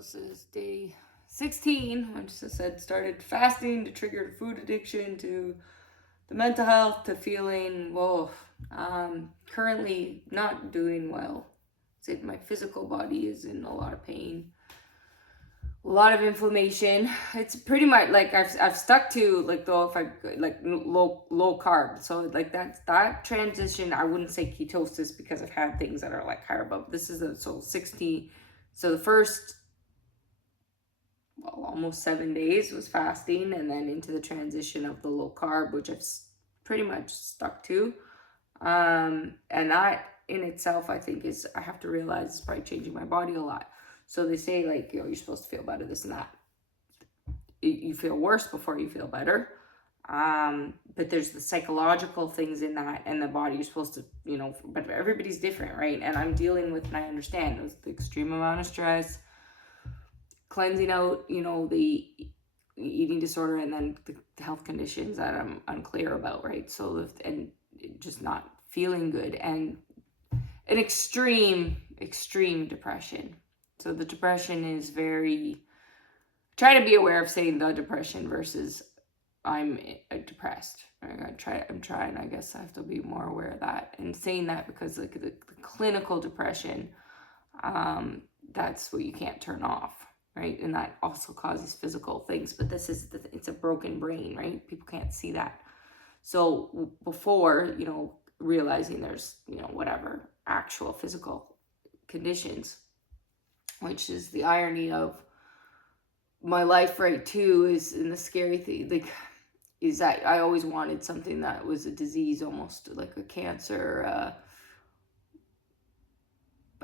this is day 16. I just said started fasting to trigger food addiction to the mental health to feeling, whoa, currently not doing well. My physical body is in a lot of pain, a lot of inflammation. It's pretty much like I've stuck to like though if I like low carb. So like that transition, I wouldn't say ketosis because I've had things that are like higher above. This is so 60. So the first almost 7 days was fasting, and then into the transition of the low carb, which I've pretty much stuck to. And that in itself, I think I have to realize it's probably changing my body a lot. So they say like, you're supposed to feel better, this and that. You feel worse before you feel better. But there's the psychological things in that, and the body, you're supposed to, but everybody's different, right? And I'm dealing with, and I understand, it was the extreme amount of stress, cleansing out, the eating disorder, and then the health conditions that I'm unclear about, right? So, and just not feeling good, and an extreme depression. So the depression is try to be aware of saying the depression versus I'm depressed. I'm trying, I guess I have to be more aware of that, and saying that because like the clinical depression, that's what you can't turn off. Right, and that also causes physical things, but it's a broken brain, right? People can't see that. So before, realizing there's, whatever actual physical conditions, which is the irony of my life right too, is, and the scary thing, like, is that I always wanted something that was a disease, almost like a cancer,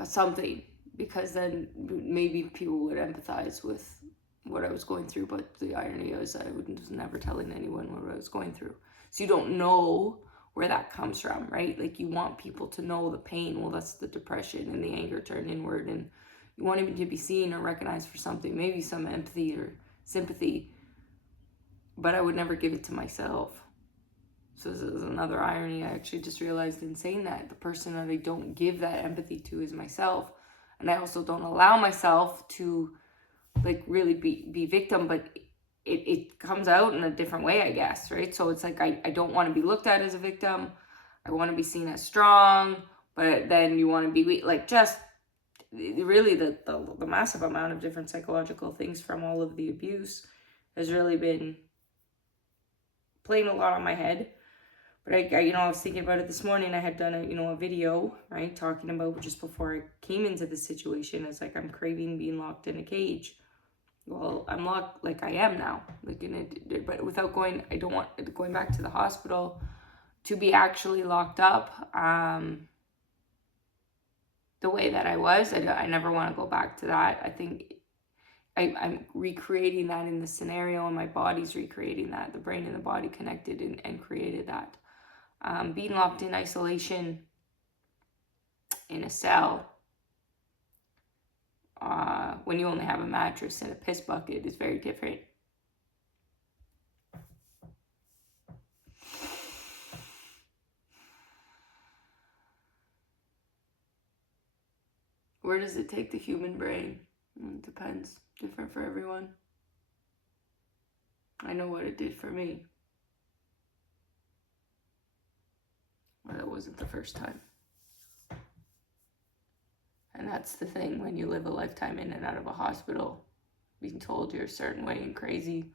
something, because then maybe people would empathize with what I was going through. But the irony is I was never telling anyone what I was going through. So you don't know where that comes from, right? Like, you want people to know the pain. Well, that's the depression and the anger turned inward, and you want him to be seen or recognized for something, maybe some empathy or sympathy, but I would never give it to myself. So this is another irony. I actually just realized in saying that the person that I don't give that empathy to is myself. And I also don't allow myself to like really be victim, but it comes out in a different way, I guess, right? So it's like I don't want to be looked at as a victim. I want to be seen as strong, but then you want to be weak. Like, just really the massive amount of different psychological things from all of the abuse has really been playing a lot on my head. But I was thinking about it this morning. I had done a video, right, talking about just before I came into this situation. It's like I'm craving being locked in a cage. Well, I'm locked like I am now, like in it, but without going. I don't want going back to the hospital to be actually locked up. The way that I was, I never want to go back to that. I think I'm recreating that in the scenario, and my body's recreating that. The brain and the body connected and created that. Being locked in isolation in a cell, when you only have a mattress and a piss bucket, is very different. Where does it take the human brain? It depends. Different for everyone. I know what it did for me. Well, that wasn't the first time. And that's the thing, when you live a lifetime in and out of a hospital, being told you're a certain way and crazy,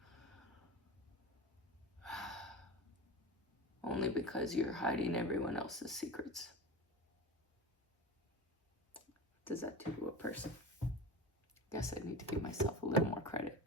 only because you're hiding everyone else's secrets. What does that do to a person? Guess I need to give myself a little more credit.